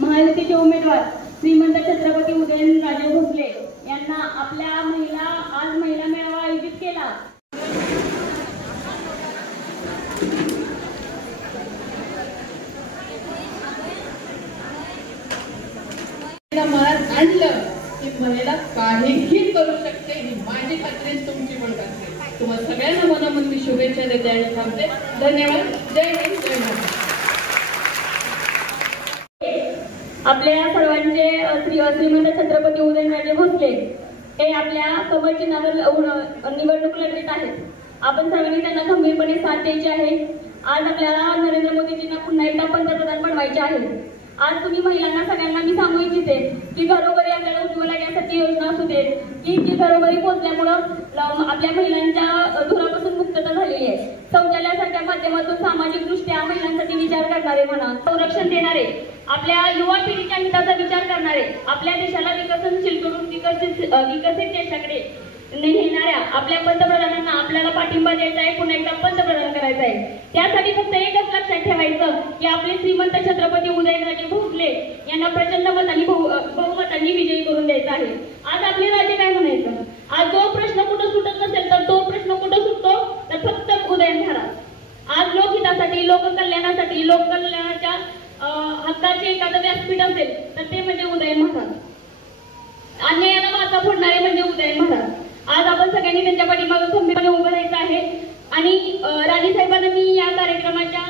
महायुतीचे उमेदवार श्रीमंत छत्रपती उदयनराजे भोसले यांना आपल्या आज महिला मेळावा आयोजित केला। मनात आणलं की महिला काहीही करू शकते ही माझी खात्री तुमची पण खात्री। तुम्हाला सगळ्यांना मनामन मी शुभेच्छा देते आणि थांबते। धन्यवाद। जय हिंद, जय महाराष्ट्र। आपल्या सर्वांचे श्रीमंत छत्रपती उदयनराजे भोसले हे आपल्या कमळ चिन्हावर निवडणूक लढवत आहेत। आपण सर्वांनी त्यांना खंबीरपणे साथ द्यायची आहे। आज आपल्याला नरेंद्र मोदीजींना पुन्हा एकदा पंतप्रधान बनवायचे आहे। आज तुम्ही महिलांना सगळ्यांना मी सांगू इच्छिते की घरोघरी आपल्याला उज्ज्वला गॅसची योजना असू दे की जी घरोघरी पोहोचल्यामुळं आपल्या महिलांच्या धुरापासून मुक्तता झालेली आहे। शौचालयासारख्या माध्यमातून सामाजिक दृष्ट्या महिलांसाठी विचार करणारे म्हणा, संरक्षण देणारे, आपल्या युवा पिढीच्या हिताचा विचार करणारे, आपल्या देशाला विकसनशील करून विकसित देशाकडे नेणाऱ्या आपल्या पंतप्रधानांना आपल्याला पाठिंबा द्यायचा आहे, पुन्हा एकदा पंतप्रधान करायचं आहे। त्यासाठी फक्त एकच लक्षात ठेवायचं की आपले श्रीमंत छत्रपती उदयनराजे भोसले यांना प्रचंड मतांनी बहुमतांनी विजयी करून द्यायचा आहे। आज आपले राज्य काय म्हणायचं, आज जो प्रश्न कुठं सुटत नसेल तर तो प्रश्न कुठं सुटतो तर फक्त उदयन महाराज। आज लोकहितासाठी, लोककल्याणासाठी, लोककल्याणाच्या हक्काचे एखादं व्यासपीठ असेल तर ते म्हणजे उदयन महाराज। अन्यायाला वाचा फोडणारे म्हणजे उदयन महाराज। आज आपण सगळ्यांनी त्यांच्या पाठीमागे खंबीरपणे उभं राहायचं आहे आणि राणी साहेबांना मी या कार्यक्रमाच्या